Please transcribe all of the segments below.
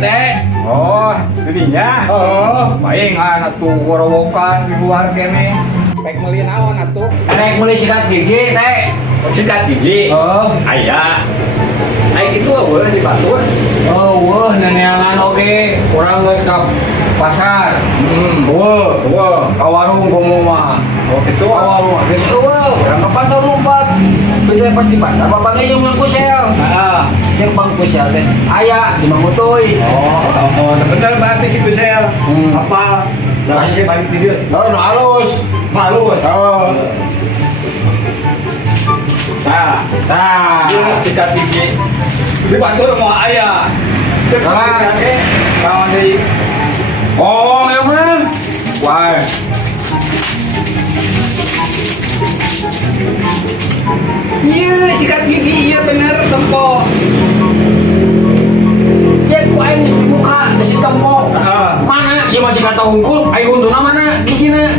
teh. Oh, jadinya. Baik anak tuh gorowokan di luar kene. Pek meuli naon atuh? Rek meuli sikat gigi teh. Sikat gigi. Aya. Aik itu eueuh di batur. Wah neneangan oge. Urang geus ka pasar. Wah, ka warung komo mah. Oh, gitu. Ka warung geus eueuh. Urang ka pasar lompat. Beda pas di pasar bapak ngeyung nang kusel. Heeh. Jeung Bang kusel teh aya di Mang Utoy. Oh, bener berarti si Kusel. Apa? Masih balik video. Oh, nu alus. Malu. Tah, sikat gigi. Di batur mau aya. Cek sikatnya kawan deui. Oh, ya man. Wah. Iya, sikat gigi iya bener tempo. Ya ku aing geus dibuka, geus ditempok. Mana? Ieu masih kata hungkul, ai untuna mana gigina?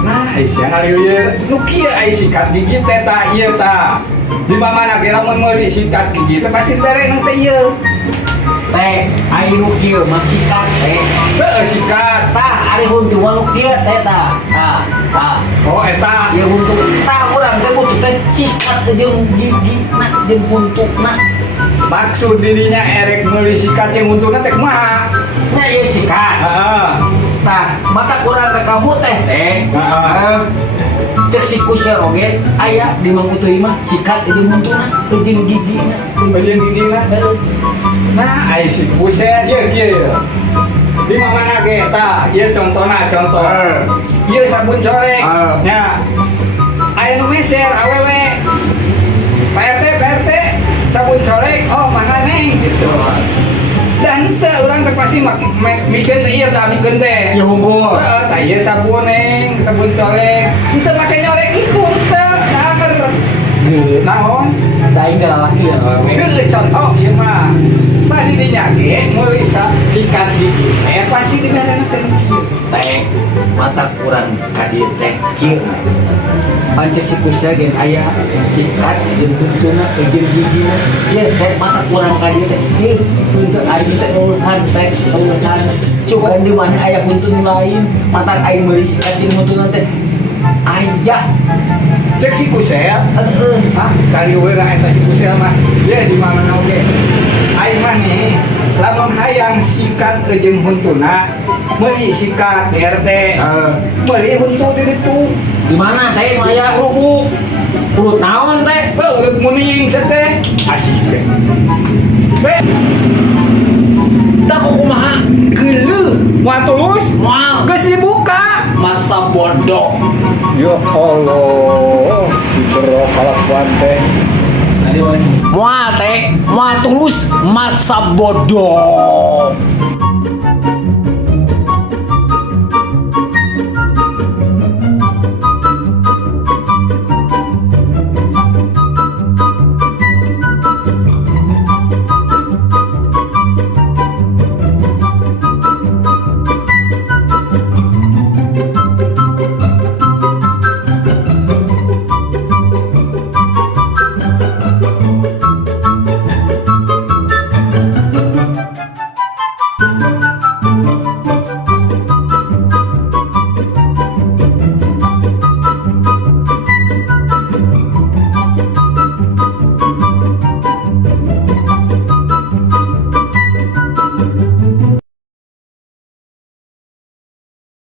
Nah, Aisyah hari ieu nu kieu ai sikat gigi teh ta ieu ta. Di mana ge lamun meuli sikat gigi teh pasti bere nu teh ieu. Teh, ai nu kieu mah sikat teh. Teu sikat. Tah, ari huntu mah nu kieu teh tah. Tah. Oh eta. Ieu huntu. Tah urang teh butuh teh sikat jeung gigina jeung huntuna. Maksud dirinya erek meuli sikat jeung untuna teh kumaha? Nya ieu sikat. Heeh. Tah, mata urang ka kamu teh. Cek si kusel oge aya di Mang Utoy mah sikat jeung huntuna jeung gigina. Jeung gigina. Nah, ai si Kusel ieu kieu. Di mana ge tah, ieu contohna contoh. Ieu sabun colek. Nya. Aya nu meser awewe. Pak RT, sabun colek. Oh, mana neng gitu. Dan teu urang teh pasti mikeun ieu tah mikeun teh. Ya hungkul. Heeh, tah ieu sabun neng, sabun colek. Teu make nyolek kitu teu, saker. Naon? Daing teh lalaki ya. Heuh contoh ieu mah. Tadi dinya ge meuli sikat gigi. Pasti diberena teh kieu. Teh mata kurang kadir teh kieu. Pancek si kusel gen aya sikat jeung huntuna jeung gigina. Ieu teh mata kurang kadir teh. Ieu heunteu aing teh eueuhan teh, eueuhan. Cuman di mana aya huntun lain, mata aing meuli sikat jeung huntuna teh aya. Cek si Kusel. Hah, kali weura eta si Kusel mah. Dia di mana oge. Aing mah nih, lamun hayang sikat jeung huntuna, meuli sikat RT. Meuli huntu di ditu. Di mana teh aya urut? Urut naon teh? Urut muning teh. Asik teh. Tak kumaha geuleuh Moal tulus? moal Geus dibuka. masa bodoh. Ya Allah, si bro kalakuan teh. Moal teh, moal tulus masa bodoh.